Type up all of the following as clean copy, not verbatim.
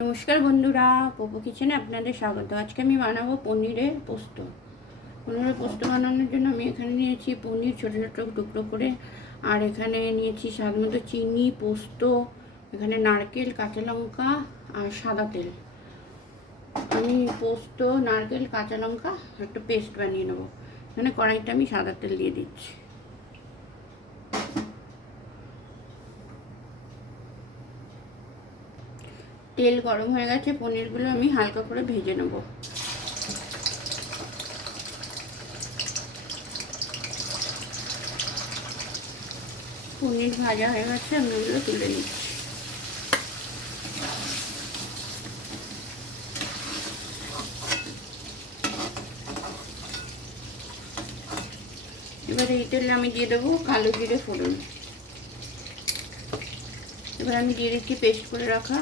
নমস্কার বন্ধুরা, পোপো কিচেনে আপনাদের স্বাগত। আজকে আমি বানাবো পনিরের পোস্ত। পনিরের পোস্ত বানানোর জন্য আমি এখানে নিয়েছি পনির ছোটো ছোটো টুকরো করে, আর এখানে নিয়েছি স্বাদ মতো চিনি, পোস্ত, এখানে নারকেল, কাঁচা লঙ্কা আর সাদা তেল। আমি পোস্ত, নারকেল, কাঁচা লঙ্কা একটা পেস্ট বানিয়ে নেবো। এখানে কড়াইতে আমি সাদা তেল দিয়ে দিচ্ছি। তেল গরম হয়ে গেছে, পনিরগুলো আমি হালকা করে ভেজে নেব। পনির ভাজা হয়ে গেছে, আমি ওগুলো তুলে নিচ্ছি। এবারে এই তেলে আমি দিয়ে দেবো কালো জিরে ফোড়ন। এবার আমি দিয়ে দিচ্ছি পেস্ট করে রাখা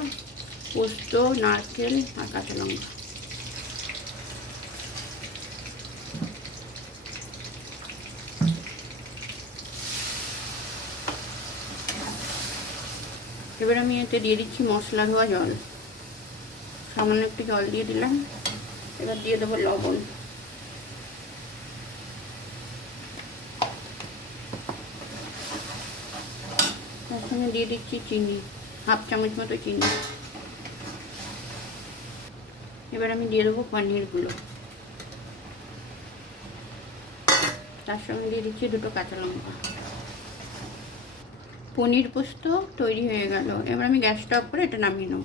পোস্ত, নারকেল আর কাঁচা লঙ্কা। এবার আমি এতে দিয়ে দিচ্ছি মশলা ধোয়া জল, সামান্য একটু জল দিয়ে দিলাম। এবার দিয়ে দেবো লবণ, তার সঙ্গে দিয়ে দিচ্ছি চিনি, হাফ চামচ মতো চিনি। এবার আমি দিয়ে দেবো পনিরগুলো, তার সঙ্গে দিয়ে দিচ্ছি দুটো কাঁচা লঙ্কা। পনির পোস্ত তৈরি হয়ে গেল। এবার আমি গ্যাসটা অফ করে এটা নামিয়ে নেব।